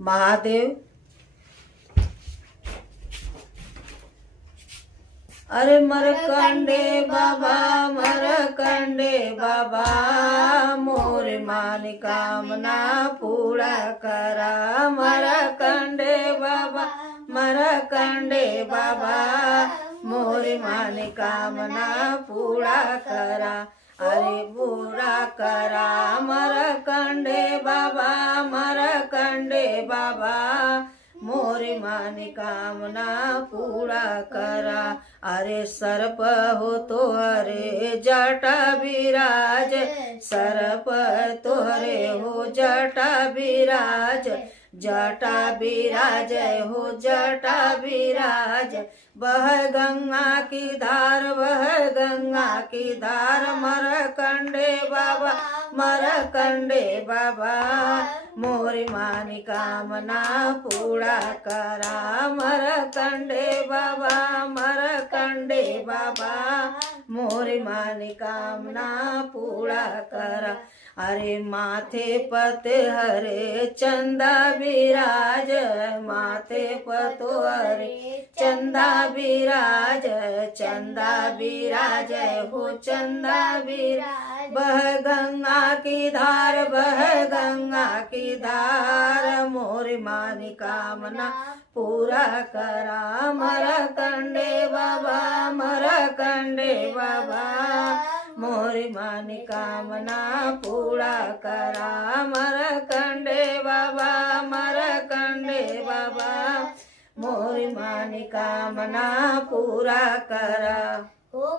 महादेव। अरे मरकंडे बाबा, मरकंडे बाबा, मोर मानी कामना पूरा करा। मरकंडे बाबा, मरकंडे बाबा, मोर मानी कामना पूरा करा। अरे पूरा करा मरकंडे बाबा, मरकंडे बाबा, मोरी मानी कामना पूरा करा। अरे सर्प हो तोहरे जटा विराज, सर्प तोहरे हो जटा विराज, जटा विराज हो जटा विराज। बह गंगा की धार, बह गंगा की धार, मरकंडे बाबा, मरकंडे बाबा, मोरी मानी कामना पूरा करा। मरकंडे बाबा, मरकंडे बाबा, मोरी मानी कामना पूरा करा। अरे माथे पते हरे चंदा विराज, माथे पतो हरे चंदा विराज, चंदा विराज हो चंदा विराज। बह गंगा की धार, बह गंगा की धार, मोरी मानी कामना पूरा करा। मरकंडे बाबा, मरकंडे बाबा, मोरी मानी कामना पूरा करा। मरकंडे बाबा, मरकंडे बाबा, मोरी मानी कामना पूरा करा। हो